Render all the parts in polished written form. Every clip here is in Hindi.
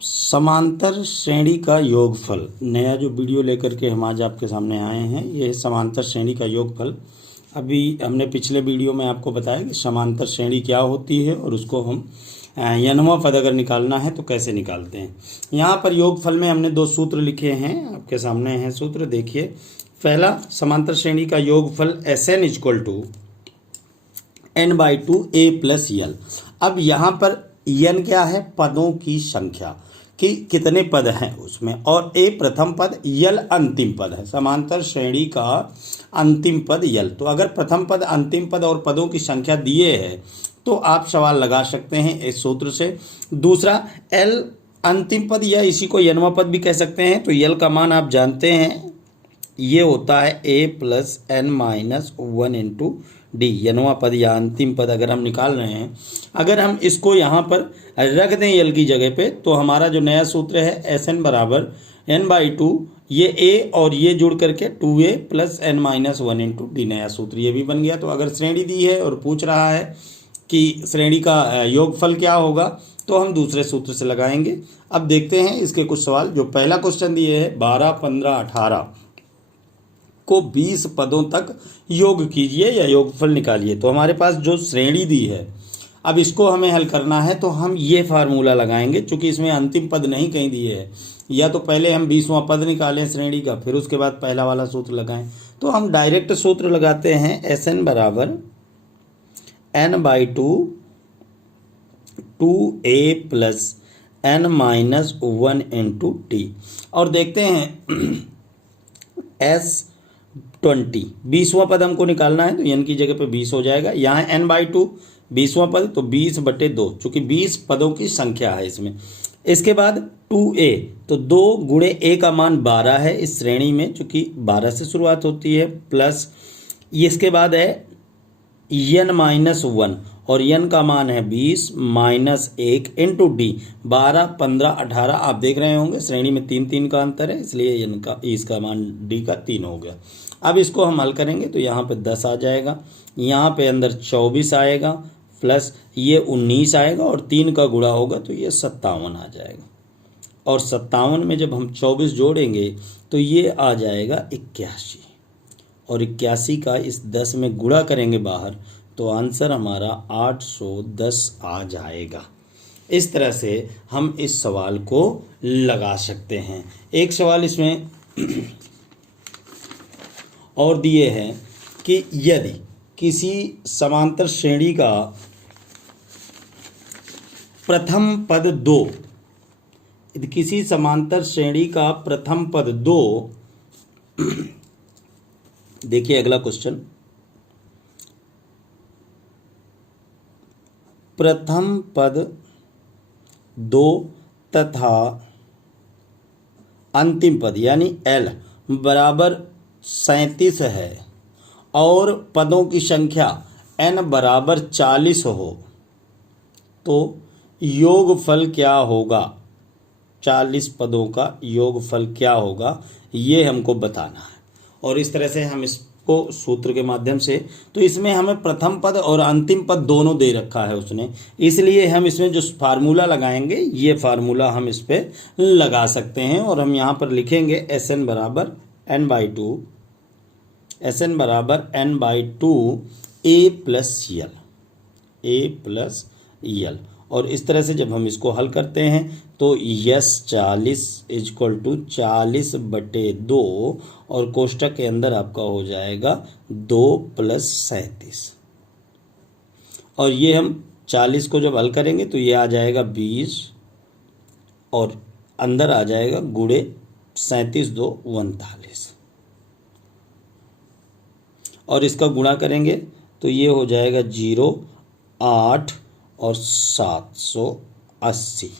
समांतर श्रेणी का योगफल, नया जो वीडियो लेकर के हम आज आपके सामने आए हैं, ये समांतर श्रेणी का योगफल। अभी हमने पिछले वीडियो में आपको बताया कि समांतर श्रेणी क्या होती है और उसको हम n वां पद अगर निकालना है तो कैसे निकालते हैं। यहाँ पर योगफल में हमने दो सूत्र लिखे हैं, आपके सामने हैं सूत्र, देखिए। पहला, समांतर श्रेणी का योगफल Sn equal to n/2 a plus L. अब यहाँ पर n क्या है? पदों की संख्या कि कितने पद हैं उसमें, और a प्रथम पद, यल अंतिम पद है। समांतर श्रेणी का अंतिम पद यल। तो अगर प्रथम पद, अंतिम पद और पदों की संख्या दिए है तो आप सवाल लगा सकते हैं इस सूत्र से। दूसरा, l अंतिम पद या इसी को n वां पद भी कह सकते हैं। तो यल का मान आप जानते हैं, ये होता है a plus n-1 into D. n वां पद या अंतिम पद अगर हम निकाल रहे हैं, अगर हम इसको यहाँ पर रख दें यल की जगह पे, तो हमारा जो नया सूत्र है Sn बराबर n/2, ये a और ये जुड़ करके 2a plus n-1 into D, नया सूत्र ये भी बन गया। तो अगर श्रेणी दी है और पूछ रहा है कि श्रेणी का योगफल क्या होगा, तो हम दूसरे सूत्र से लगाएंगे। अब देखते हैं इसके कुछ सवाल। जो पहला क्वेश्चन दिए है, 12, 15, 18 को 20 पदों तक योग कीजिए या योगफल निकालिए। तो हमारे पास जो श्रेणी दी है, अब इसको हमें हल करना है, तो हम ये फार्मूला लगाएंगे। चूंकि इसमें अंतिम पद नहीं कहीं दिए है, या तो पहले हम 20वां पद निकालें श्रेणी का, फिर उसके बाद पहला वाला सूत्र लगाएं। तो हम डायरेक्ट सूत्र लगाते हैं, Sn बराबर n/2 2a plus n-1 into T. और देखते हैं S20, 20वां पद हमको निकालना है, तो n की जगह पे 20 हो जाएगा। यहाँ n/2 20वां पद, तो 20/2, चूंकि 20 पदों की संख्या है इसमें। इसके बाद 2a, तो 2 गुणे a का मान 12 है इस श्रेणी में, चूंकि 12 से शुरुआत होती है, प्लस इसके बाद है n-1, और n का मान है 20 माइनस 1 इंटू डी। 12, 15, 18 आप देख रहे होंगे श्रेणी में 3 का अंतर है, इसलिए n का, इसका मान d का 3 हो गया। अब इसको हम हल करेंगे तो यहाँ पे 10 आ जाएगा, यहाँ पे अंदर 24 आएगा, प्लस ये 19 आएगा, और 3 का गुणा होगा तो ये 57 आ जाएगा। और 57 में जब हम 24 जोड़ेंगे तो ये आ जाएगा 81, और 81 का इस 10 में गुणा करेंगे बाहर, तो आंसर हमारा 810 आ जाएगा। इस तरह से हम इस सवाल को लगा सकते हैं। एक सवाल इसमें और दिए हैं कि यदि किसी समांतर श्रेणी का प्रथम पद 2, यदि किसी समांतर श्रेणी का प्रथम पद 2, देखिए अगला क्वेश्चन, प्रथम पद 2 तथा अंतिम पद यानी L बराबर 37 है, और पदों की संख्या n बराबर 40 हो, तो योगफल क्या होगा? 40 पदों का योगफल क्या होगा, ये हमको बताना है। और इस तरह से हम इसको सूत्र के माध्यम से, तो इसमें हमें प्रथम पद और अंतिम पद दोनों दे रखा है उसने, इसलिए हम इसमें जो फार्मूला लगाएंगे, ये फार्मूला हम इस पे लगा सकते हैं। और हम यहाँ पर लिखेंगे Sn बराबर n/2, Sn बराबर n/2 a प्लस यल। और इस तरह से जब हम इसको हल करते हैं तो यस 40 इक्वल टू 40/2, और कोष्टक के अंदर आपका हो जाएगा 2 प्लस 37, और ये हम 40 को जब हल करेंगे तो ये आ जाएगा 20, और अंदर आ जाएगा गुणे 37 2 39, और इसका गुणा करेंगे तो ये हो जाएगा 0, 8 और 780।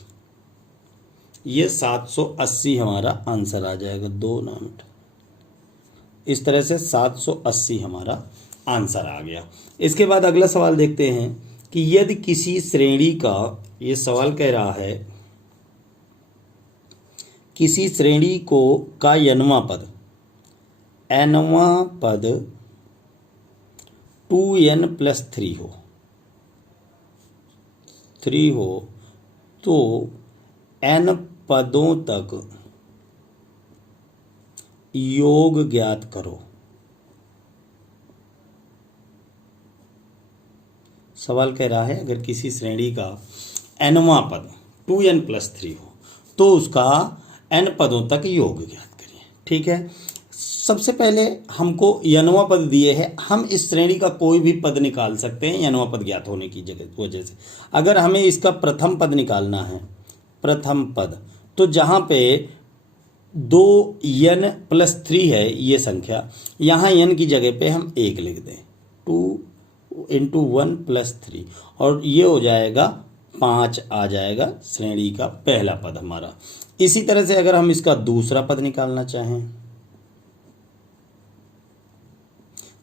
ये 780 हमारा आंसर आ जाएगा। 2 मिनट, इस तरह से 780 हमारा आंसर आ गया। इसके बाद अगला सवाल देखते हैं कि यदि किसी श्रेणी का, ये सवाल कह रहा है, किसी श्रेणी को का n वां पद 2n प्लस 3 हो, 3 हो तो n पदों तक योग ज्ञात करो। सवाल कह रहा है अगर किसी श्रेणी का nवां पद 2n+3 हो तो उसका n पदों तक योग ज्ञात करिए। ठीक है, सबसे पहले हमको nवां पद दिए हैं, हम इस श्रेणी का कोई भी पद निकाल सकते हैं nवां पद ज्ञात होने की वजह से। अगर हमें इसका प्रथम पद निकालना है, प्रथम पद, तो जहाँ पे 2n+3 है ये संख्या, यहाँ n की जगह पे हम 1 लिख दें, 2 × 1+3, और ये हो जाएगा 5 आ जाएगा श्रेणी का पहला पद हमारा। इसी तरह से अगर हम इसका दूसरा पद निकालना चाहें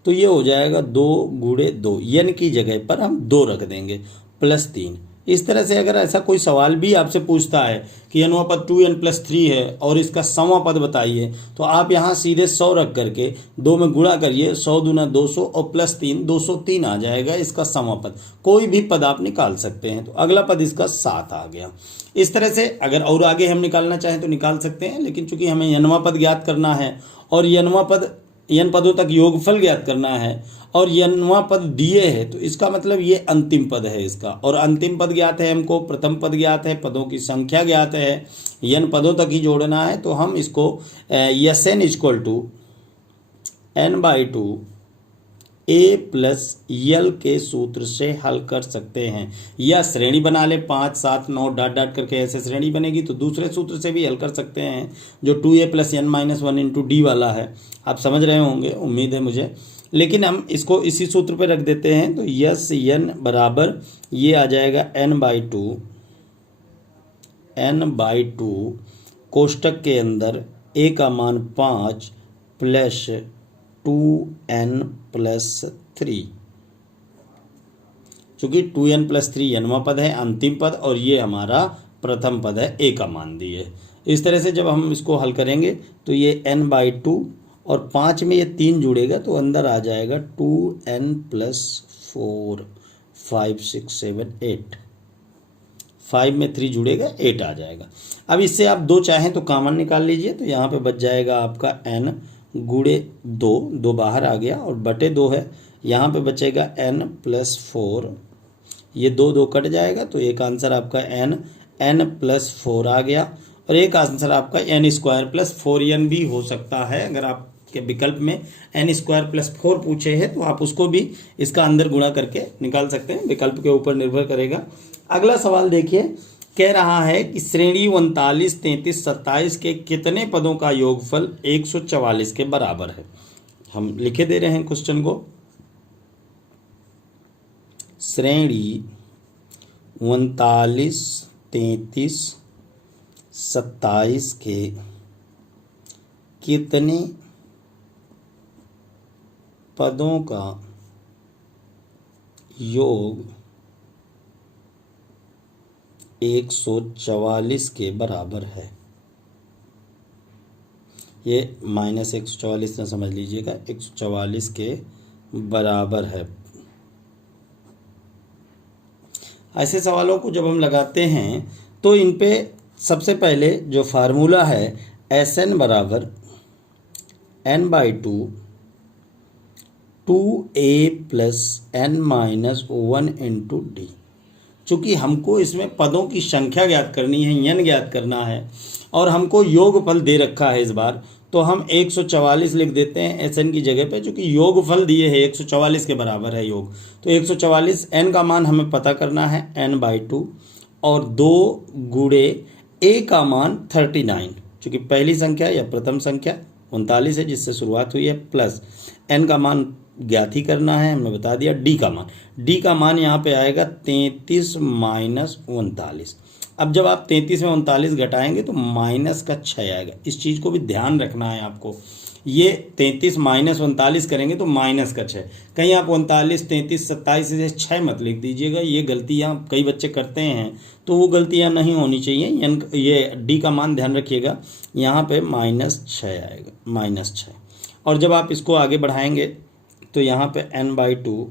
तो ये हो जाएगा 2 × 2, n की जगह पर हम 2 रख देंगे, +3। इस तरह से अगर ऐसा कोई सवाल भी आपसे पूछता है कि nवां पद 2n+3 है और इसका 100वां पद बताइए, तो आप यहाँ सीधे 100 रख करके 2 में गुणा करिए, 100 दूना 200 और +3 203 आ जाएगा इसका 100वां पद। कोई भी पद आप निकाल सकते हैं। तो अगला पद इसका 7 आ गया। इस तरह से अगर और आगे हम निकालना चाहें तो निकाल सकते हैं, लेकिन चूंकि हमें nवां पद ज्ञात करना है और nवां पद n पदों तक योगफल ज्ञात करना है और nवां पद दिए है, तो इसका मतलब ये अंतिम पद है इसका, और अंतिम पद ज्ञात है हमको, प्रथम पद ज्ञात है, पदों की संख्या ज्ञात है, n पदों तक ही जोड़ना है। तो हम इसको Sn = n/2 a+l के सूत्र से हल कर सकते हैं, या श्रेणी बना ले 5 7 9 डॉट डॉट करके ऐसे श्रेणी बनेगी, तो दूसरे सूत्र से भी हल कर सकते हैं जो 2a + n - 1 × d वाला है। आप समझ रहे होंगे, उम्मीद है मुझे। लेकिन हम इसको इसी सूत्र पे रख देते हैं, तो Sn बराबर ये आ जाएगा n/2 कोष्टक के अंदर a का मान 5 + 2n+3, चूंकि 2n+3 nवां पद है, अंतिम पद, और ये हमारा प्रथम पद है, a का मान दिए। इस तरह से जब हम इसको हल करेंगे तो ये n/2 और 5 में ये 3 जुड़ेगा तो अंदर आ जाएगा 2n+4 5 6 7 8, 5 में 3 जुड़ेगा 8 आ जाएगा। अब इससे आप 2 चाहें तो कॉमन निकाल लीजिए, तो यहाँ पे बच जाएगा आपका n × 2 बाहर आ गया और बटे 2 है, यहाँ पे बचेगा n+4, ये 2 कट जाएगा, तो एक आंसर आपका n+4 आ गया, और एक आंसर आपका n² + 4n भी हो सकता है। अगर आपके विकल्प में n² + 4 पूछे हैं तो आप उसको भी इसका अंदर गुणा करके निकाल सकते हैं, विकल्प के ऊपर निर्भर करेगा। अगला सवाल देखिए, कह रहा है कि श्रेणी 39 33 27 के कितने पदों का योगफल 144 के बराबर है। हम लिखे दे रहे हैं क्वेश्चन को। श्रेणी 39 33 27 के कितने पदों का योग 144 के बराबर है। ये -144 न समझ लीजिएगा, 144 के बराबर है। ऐसे सवालों को जब हम लगाते हैं तो इन पे सबसे पहले जो फार्मूला है Sn बराबर n/2 2a + n - 1 × d। चूँकि हमको इसमें पदों की संख्या ज्ञात करनी है, n ज्ञात करना है, और हमको योगफल दे रखा है इस बार, तो हम 144 लिख देते हैं Sn की जगह पे, चूँकि योगफल दिए है 144 के बराबर है योग। तो 144 n का मान हमें पता करना है n/2, और 2 × a का मान 39, चूँकि पहली संख्या या प्रथम संख्या 39 है जिससे शुरुआत हुई है, प्लस n का मान ज्ञात ही करना है, हमने बता दिया। d का मान यहाँ पे आएगा 33 - 39। अब जब आप 33 में 39 घटाएंगे तो -6 आएगा। इस चीज़ को भी ध्यान रखना है आपको। ये 33 - 39 करेंगे तो -6। कहीं आप 39 33 27 से 6 मत लिख दीजिएगा, ये गलतियाँ कई बच्चे करते हैं, तो वो गलतियाँ नहीं होनी चाहिए। ये d का मान ध्यान रखिएगा, यहाँ पे -6 आएगा, -6। और जब आप इसको आगे बढ़ाएंगे तो यहाँ पे n/2,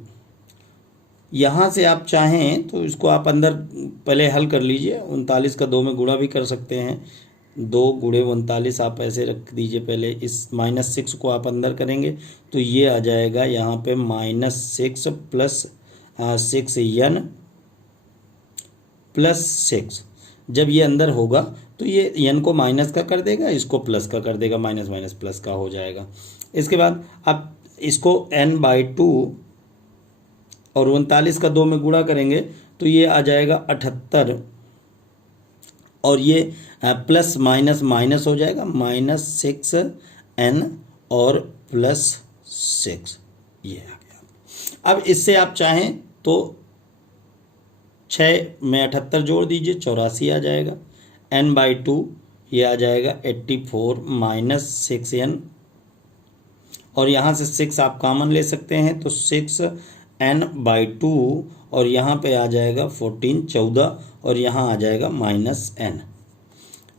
यहाँ से आप चाहें तो इसको आप अंदर पहले हल कर लीजिए, 39 का 2 में गुणा भी कर सकते हैं, 2 गुणे 39 आप ऐसे रख दीजिए। पहले इस -6 को आप अंदर करेंगे तो ये आ जाएगा यहाँ पे -6 प्लस 6n प्लस 6। जब ये अंदर होगा तो ये n को माइनस का कर देगा, इसको प्लस का कर देगा, माइनस माइनस प्लस का हो जाएगा। इसके बाद आप इसको n/2 और 39 का 2 में गुणा करेंगे तो ये आ जाएगा 78 और ये प्लस माइनस माइनस हो जाएगा, -6n और +6 ये आ गया। अब इससे आप चाहें तो 6 में 78 जोड़ दीजिए, 84 आ जाएगा। n/2 ये आ जाएगा 84 -6n और यहाँ से 6 आप कॉमन ले सकते हैं तो 6n/2 और यहाँ पे आ जाएगा 14 और यहाँ आ जाएगा -n।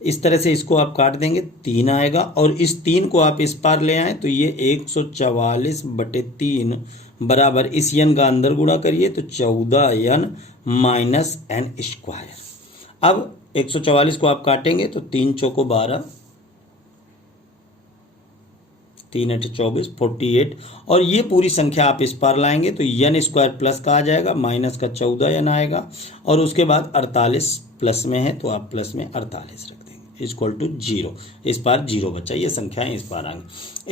इस तरह से इसको आप काट देंगे, 3 आएगा और इस 3 को आप इस पार ले आए तो ये 144/3 बराबर इस n का अंदर गुणा करिए तो 14n - n²। अब 144 को आप काटेंगे तो 3 चौको 12, 3 8 24, 48 और ये पूरी संख्या आप इस पार लाएंगे तो n² प्लस का आ जाएगा, माइनस का 14n आएगा और उसके बाद 48 प्लस में है तो आप प्लस में 48 रख देंगे इक्वल टू 0। इस पार 0 बचा, ये संख्याएं इस पार आएंगी।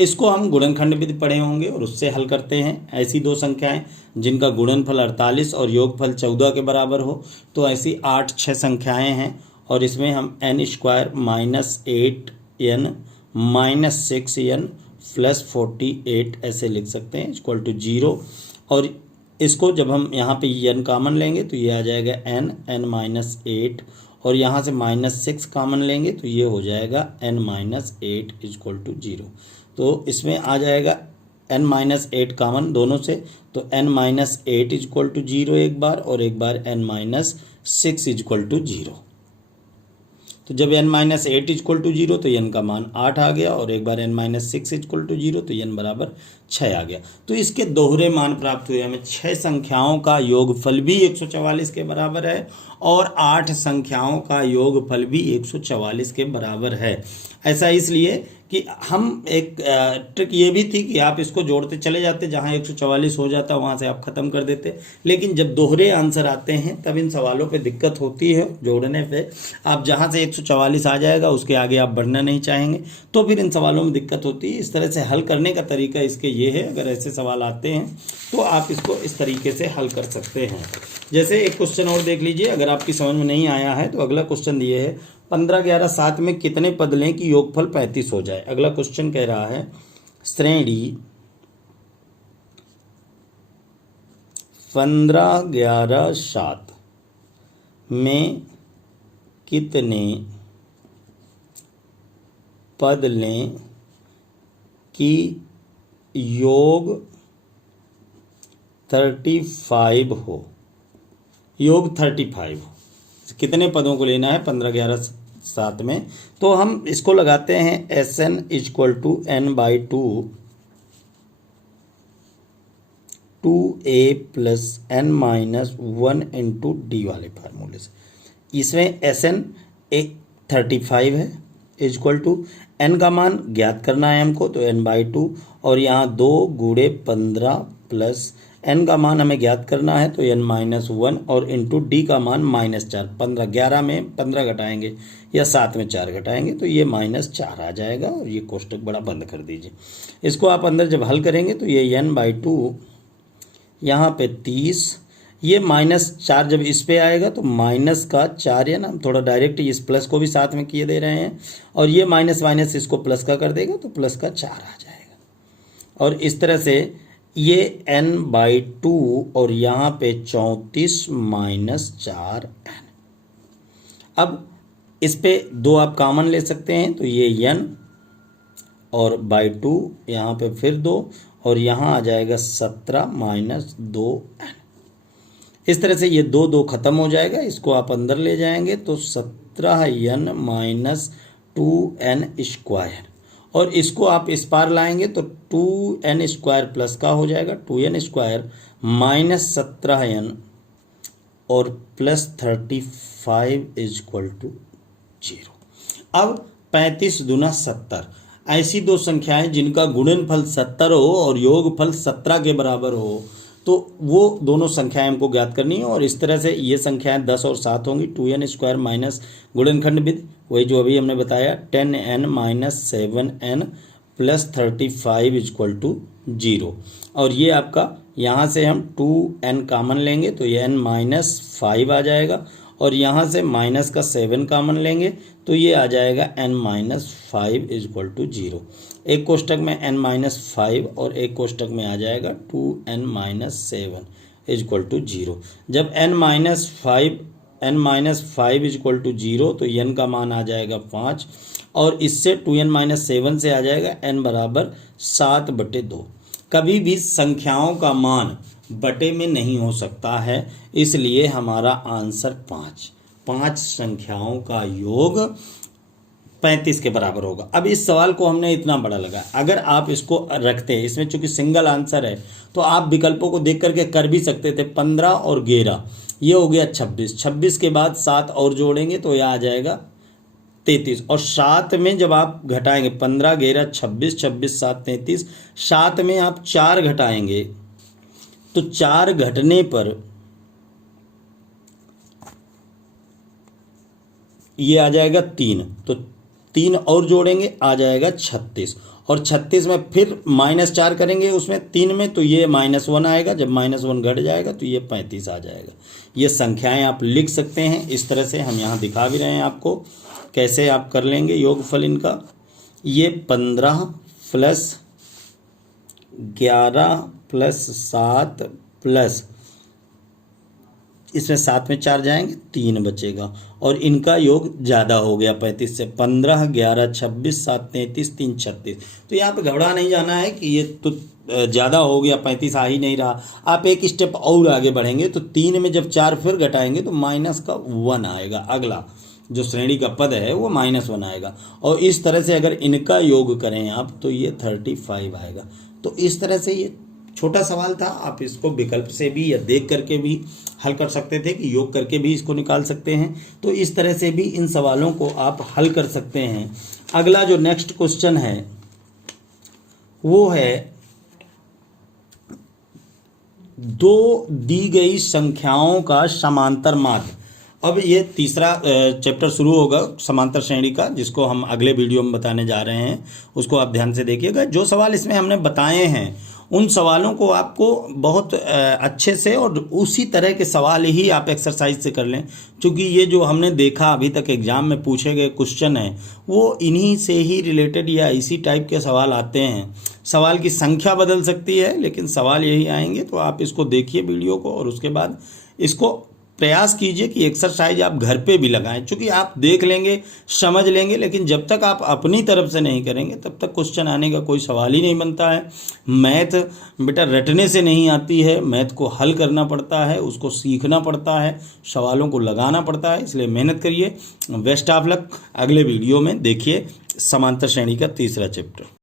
इसको हम गुणनखंड विधि पढ़े होंगे और उससे हल करते हैं। ऐसी 2 संख्याएं जिनका गुणनफल 48 और योगफल 14 के बराबर हो, तो ऐसी 8-6 संख्याएँ हैं और इसमें हम n² -8n -6n प्लस 48 ऐसे लिख सकते हैं इक्वल टू 0। और इसको जब हम यहाँ पे n कॉमन लेंगे तो ये आ जाएगा n -8 और यहाँ से -6 कॉमन लेंगे तो ये हो जाएगा n -8 इक्वल टू 0। तो इसमें आ जाएगा n -8 कॉमन दोनों से तो n -8 इक्वल टू 0 एक बार और एक बार n -6 इक्वल टू 0। तो जब n -8 इक्वल टू 0 तो n का मान 8 आ गया और एक बार n -6 इक्वल टू 0 तो n बराबर 6 आ गया। तो इसके दोहरे मान प्राप्त हुए हमें। 6 संख्याओं का योगफल भी 144 के बराबर है और 8 संख्याओं का योगफल भी 144 के बराबर है। ऐसा इसलिए कि हम एक ट्रिक ये भी थी कि आप इसको जोड़ते चले जाते, जहाँ 144 हो जाता वहाँ से आप ख़त्म कर देते। लेकिन जब दोहरे आंसर आते हैं तब इन सवालों पे दिक्कत होती है जोड़ने पे। आप जहाँ से 144 आ जाएगा उसके आगे आप बढ़ना नहीं चाहेंगे तो फिर इन सवालों में दिक्कत होती है। इस तरह से हल करने का तरीका इसके ये है, अगर ऐसे सवाल आते हैं तो आप इसको इस तरीके से हल कर सकते हैं। जैसे एक क्वेश्चन और देख लीजिए, अगर आपकी समझ में नहीं आया है तो अगला क्वेश्चन ये है, 15 11 7 में कितने पद लें कि योगफल 35 हो जाए। अगला क्वेश्चन कह रहा है श्रेणी 15 11 7 में कितने पद लें कि योग 35 हो। योग 35 हो, कितने पदों को लेना है 15 11 7 में। तो हम इसको लगाते हैं Sn equal to n/2 2a plus n -1 into D वाले फार्मूले से। इसमें Sn एक 35 है इक्वल टू n का मान ज्ञात करना है हमको तो n/2 और यहाँ 2 गुणे 15 प्लस n का मान हमें ज्ञात करना है तो n -1 और इंटू डी का मान -4। 15 11 में 15 घटाएंगे या 7 में 4 घटाएंगे तो ये -4 आ जाएगा और ये कोष्टक बड़ा बंद कर दीजिए। इसको आप अंदर जब हल करेंगे तो ये n/2 यहाँ पे 30, ये -4 जब इस पे आएगा तो माइनस का 4 है ना, हम थोड़ा डायरेक्ट इस प्लस को भी साथ में किए दे रहे हैं और ये माइनस माइनस इसको प्लस का कर देगा तो प्लस का 4 आ जाएगा। और इस तरह से ये n/2 और यहाँ पे 34 - 4n। अब इस पे 2 आप कॉमन ले सकते हैं तो ये n और /2 यहाँ पे फिर 2 और यहाँ आ जाएगा 17 - 2n। इस तरह से ये 2 खत्म हो जाएगा, इसको आप अंदर ले जाएंगे तो 17n - 2n² और इसको आप इस पार लाएंगे तो 2n² प्लस का हो जाएगा 2n² -17n और +35 = 0। अब 35 दूना 70। ऐसी दो संख्याएं जिनका गुणनफल 70 हो और योगफल 17 के बराबर हो, तो वो दोनों संख्याएं हमको ज्ञात करनी है। और इस तरह से ये संख्याएं 10 और 7 होंगी। 2n² माइनस गुणनखंड विधि, वही जो अभी हमने बताया, 10n minus 7n plus 35 equal to 0। और ये आपका यहाँ से हम 2n कॉमन लेंगे तो ये n माइनस 5 आ जाएगा, और यहाँ से माइनस का 7 कॉमन लेंगे तो ये आ जाएगा n माइनस 5 इक्वल टू 0। एक कोष्टक में n माइनस 5 और एक कोष्टक में आ जाएगा 2n माइनस 7 इक्वल टू 0। जब n माइनस 5 इक्वल टू 0 तो n का मान आ जाएगा 5, और इससे 2n माइनस 7 से आ जाएगा n बराबर 7/2। कभी भी संख्याओं का मान बटे में नहीं हो सकता है, इसलिए हमारा आंसर 5 संख्याओं का योग 35 के बराबर होगा। अब इस सवाल को हमने इतना बड़ा लगा, अगर आप इसको रखते हैं, इसमें चूंकि सिंगल आंसर है तो आप विकल्पों को देख करके कर भी सकते थे। 15 और 11 ये हो गया 26, 26 के बाद 7 और जोड़ेंगे तो यह आ जाएगा 33, और 7 में जब आप घटाएंगे 15 11 26, 26 7 33, 7 में आप 4 घटाएंगे तो 4 घटने पर ये आ जाएगा 3, तो 3 और जोड़ेंगे आ जाएगा 36, और 36 में फिर -4 करेंगे उसमें 3 में तो ये -1 आएगा, जब -1 घट जाएगा तो ये 35 आ जाएगा। ये संख्याएं आप लिख सकते हैं इस तरह से, हम यहाँ दिखा भी रहे हैं आपको कैसे आप कर लेंगे योगफल इनका। ये 15 प्लस 11 प्लस 7 प्लस इसमें 7 में 4 जाएंगे 3 बचेगा, और इनका योग ज़्यादा हो गया 35 से। 15 11 26 7 33 3 36। तो यहाँ पे घबरा नहीं जाना है कि ये तो ज़्यादा हो गया, 35 आ ही नहीं रहा। आप एक स्टेप और आगे बढ़ेंगे तो 3 में जब 4 फिर घटाएंगे तो -1 आएगा, अगला जो श्रेणी का पद है वो -1 आएगा, और इस तरह से अगर इनका योग करें आप तो ये 35 आएगा। तो इस तरह से ये छोटा सवाल था, आप इसको विकल्प से भी या देख करके भी हल कर सकते थे कि योग करके भी इसको निकाल सकते हैं। तो इस तरह से भी इन सवालों को आप हल कर सकते हैं। अगला जो नेक्स्ट क्वेश्चन है वो है, दो दी गई संख्याओं का समांतर माध्य। अब ये तीसरा चैप्टर शुरू होगा समांतर श्रेणी का, जिसको हम अगले वीडियो में बताने जा रहे हैं, उसको आप ध्यान से देखिएगा। जो सवाल इसमें हमने बताए हैं उन सवालों को आपको बहुत अच्छे से और उसी तरह के सवाल ही आप एक्सरसाइज से कर लें, क्योंकि ये जो हमने देखा अभी तक एग्जाम में पूछे गए क्वेश्चन हैं वो इन्हीं से ही रिलेटेड या इसी टाइप के सवाल आते हैं। सवाल की संख्या बदल सकती है लेकिन सवाल यही आएंगे। तो आप इसको देखिए वीडियो को, और उसके बाद इसको प्रयास कीजिए कि एक्सरसाइज आप घर पे भी लगाएं, क्योंकि आप देख लेंगे समझ लेंगे, लेकिन जब तक आप अपनी तरफ से नहीं करेंगे तब तक क्वेश्चन आने का कोई सवाल ही नहीं बनता है। मैथ बेटा रटने से नहीं आती है, मैथ को हल करना पड़ता है, उसको सीखना पड़ता है, सवालों को लगाना पड़ता है, इसलिए मेहनत करिए। Best of luck. अगले वीडियो में देखिए समांतर श्रेणी का तीसरा चैप्टर।